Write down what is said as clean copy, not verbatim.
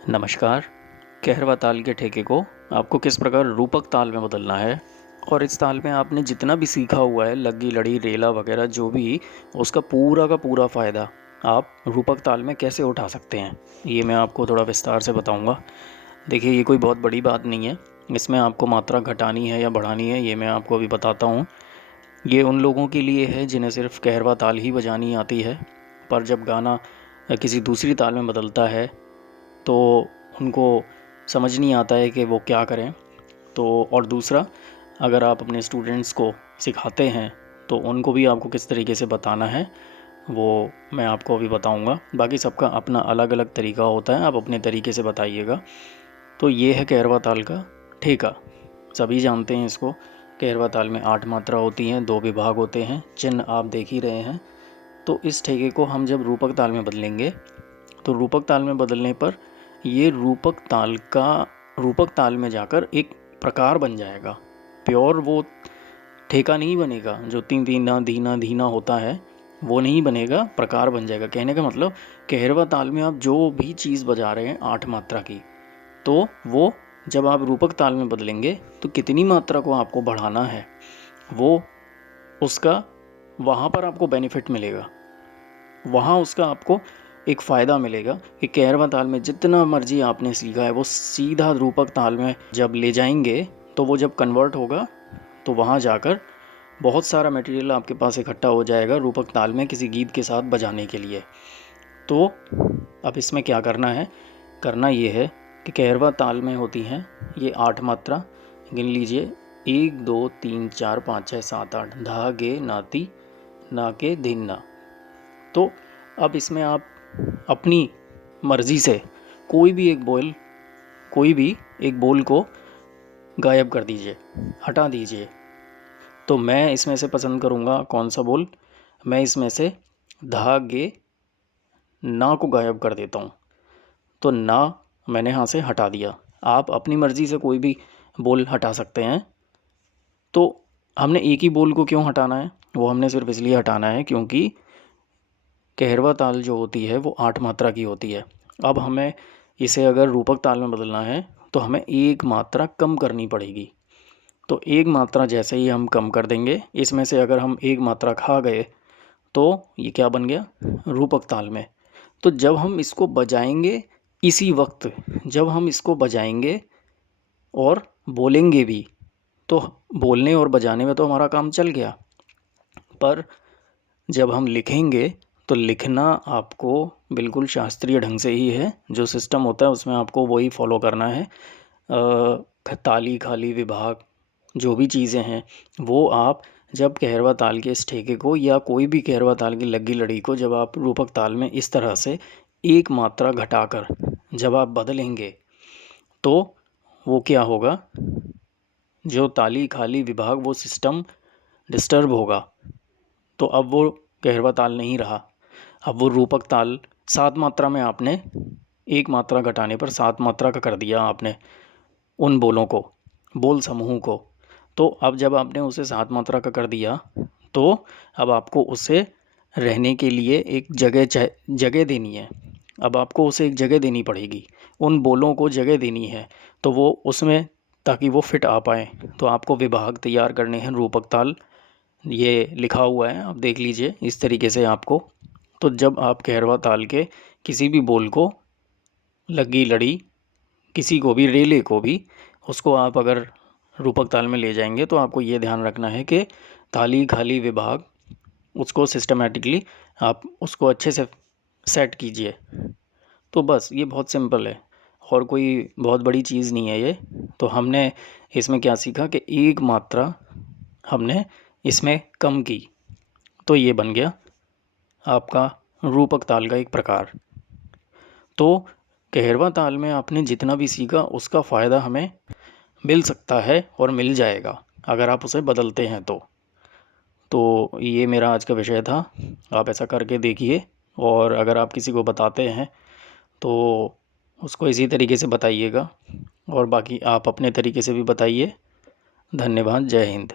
नमस्कार। कहरवा ताल के ठेके को आपको किस प्रकार रूपक ताल में बदलना है और इस ताल में आपने जितना भी सीखा हुआ है लगी लड़ी रेला वगैरह जो भी उसका पूरा का पूरा फ़ायदा आप रूपक ताल में कैसे उठा सकते हैं, ये मैं आपको थोड़ा विस्तार से बताऊंगा। देखिए, ये कोई बहुत बड़ी बात नहीं है। इसमें आपको मात्रा घटानी है या बढ़ानी है ये मैं आपको अभी बताता हूँ। ये उन लोगों के लिए है जिन्हें सिर्फ कहरवा ताल ही बजानी आती है, पर जब गाना किसी दूसरी ताल में बदलता है तो उनको समझ नहीं आता है कि वो क्या करें। तो और दूसरा, अगर आप अपने स्टूडेंट्स को सिखाते हैं तो उनको भी आपको किस तरीके से बताना है वो मैं आपको अभी बताऊंगा। बाकी सबका अपना अलग अलग तरीका होता है, आप अपने तरीके से बताइएगा। तो ये है कहरवा ताल का ठेका। सभी जानते हैं इसको। कहरवा ताल में 8 मात्रा होती हैं, 2 विभाग होते हैं, चिन्ह आप देख ही रहे हैं। तो इस ठेके को हम जब रूपक ताल में बदलेंगे तो रूपक ताल में बदलने पर ये रूपक ताल में जाकर एक प्रकार बन जाएगा। प्योर वो ठेका नहीं बनेगा जो तीन धीना धीना धीना होता है, वो नहीं बनेगा, प्रकार बन जाएगा। कहने का मतलब, कहरवा ताल में आप जो भी चीज़ बजा रहे हैं 8 मात्रा की, तो वो जब आप रूपक ताल में बदलेंगे तो कितनी मात्रा को आपको बढ़ाना है वो उसका वहाँ पर आपको बेनिफिट मिलेगा। वहाँ उसका आपको एक फ़ायदा मिलेगा कि कहरवा ताल में जितना मर्जी आपने सीखा है वो सीधा रूपक ताल में जब ले जाएंगे तो वो जब कन्वर्ट होगा तो वहाँ जाकर बहुत सारा मटेरियल आपके पास इकट्ठा हो जाएगा रूपक ताल में किसी गीत के साथ बजाने के लिए। तो अब इसमें क्या करना है, करना ये है कि कहरवा ताल में होती हैं ये 8 मात्रा, गिन लीजिए। 1 2 3 4 5 6 7 8, धा गे नाती ना के दिन ना। तो अब इसमें आप अपनी मर्ज़ी से कोई भी एक बोल को गायब कर दीजिए, हटा दीजिए। तो मैं इसमें से पसंद करूँगा कौन सा बोल, मैं इसमें से धा गे ना को गायब कर देता हूँ। तो ना मैंने यहाँ से हटा दिया। आप अपनी मर्ज़ी से कोई भी बोल हटा सकते हैं। तो हमने एक ही बोल को क्यों हटाना है, वो हमने सिर्फ इसलिए हटाना है क्योंकि कहरवा ताल जो होती है वो 8 मात्रा की होती है। अब हमें इसे अगर रूपक ताल में बदलना है तो हमें एक मात्रा कम करनी पड़ेगी। तो एक मात्रा जैसे ही हम कम कर देंगे, इसमें से अगर हम एक मात्रा खा गए तो ये क्या बन गया, रूपक ताल में। तो जब हम इसको बजाएंगे, इसी वक्त जब हम इसको बजाएंगे और बोलेंगे भी, तो बोलने और बजाने में तो हमारा काम चल गया। पर जब हम लिखेंगे तो लिखना आपको बिल्कुल शास्त्रीय ढंग से ही है। जो सिस्टम होता है उसमें आपको वही फॉलो करना है। ताली खाली विभाग जो भी चीज़ें हैं वो आप जब कहरवा ताल के इस ठेके को या कोई भी कहरवा ताल की लगी लड़ी को जब आप रूपक ताल में इस तरह से एक मात्रा घटाकर जब आप बदलेंगे तो वो क्या होगा, जो ताली खाली विभाग वो सिस्टम डिस्टर्ब होगा। तो अब वो कहरवा ताल नहीं रहा, अब वो रूपक ताल। 7 मात्रा में आपने एक मात्रा घटाने पर 7 मात्रा का कर दिया आपने उन बोलों को, बोल समूह को। तो अब जब आपने उसे 7 मात्रा का कर दिया तो अब आपको उसे रहने के लिए एक जगह देनी है। अब आपको उसे एक जगह देनी पड़ेगी, उन बोलों को जगह देनी है तो वो उसमें, ताकि वो फिट आ पाए तो आपको विभाग तैयार करने हैं रूपक ताल। ये लिखा हुआ है, आप देख लीजिए इस तरीके से आपको। तो जब आप कहरवा ताल के किसी भी बोल को, लगी लड़ी, किसी को भी, रेले को भी, उसको आप अगर रूपक ताल में ले जाएंगे तो आपको ये ध्यान रखना है कि ताली खाली विभाग उसको सिस्टमेटिकली आप उसको अच्छे से सेट कीजिए। तो बस ये बहुत सिंपल है और कोई बहुत बड़ी चीज़ नहीं है ये। तो हमने इसमें क्या सीखा कि एक मात्रा हमने इसमें कम की, तो ये बन गया आपका रूपक ताल का एक प्रकार। तो कहरवा ताल में आपने जितना भी सीखा उसका फ़ायदा हमें मिल सकता है और मिल जाएगा अगर आप उसे बदलते हैं तो ये मेरा आज का विषय था। आप ऐसा करके देखिए और अगर आप किसी को बताते हैं तो उसको इसी तरीके से बताइएगा और बाकी आप अपने तरीके से भी बताइए। धन्यवाद। जय हिंद।